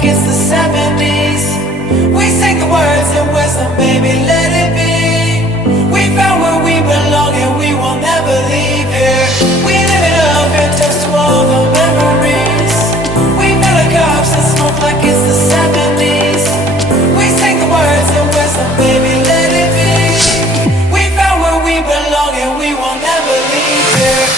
like it's the 70s. We sing the words of wisdom, baby, let it be. We found where we belong and we will never leave here. We live it up and toast to all the memories. We feel the cops and smoke like it's the 70s. We sing the words of wisdom, baby, let it be. We found where we belong and we will never leave here.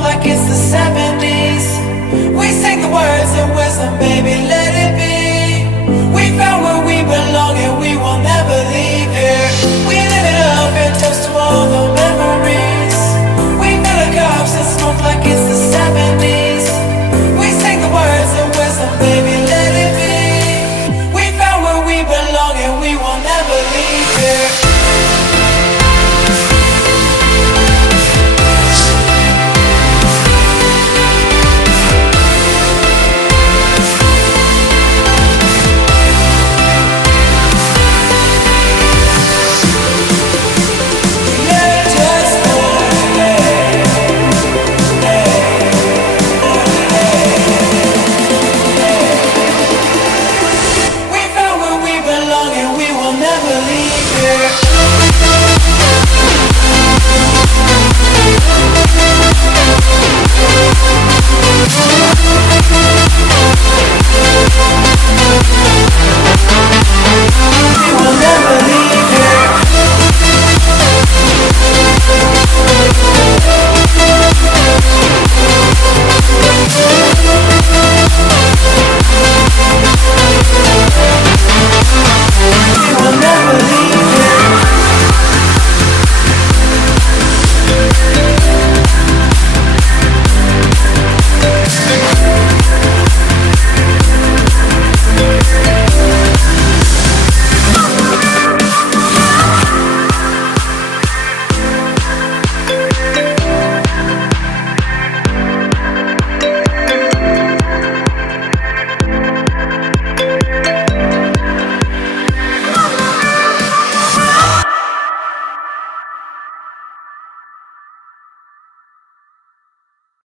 Like it's the 70s.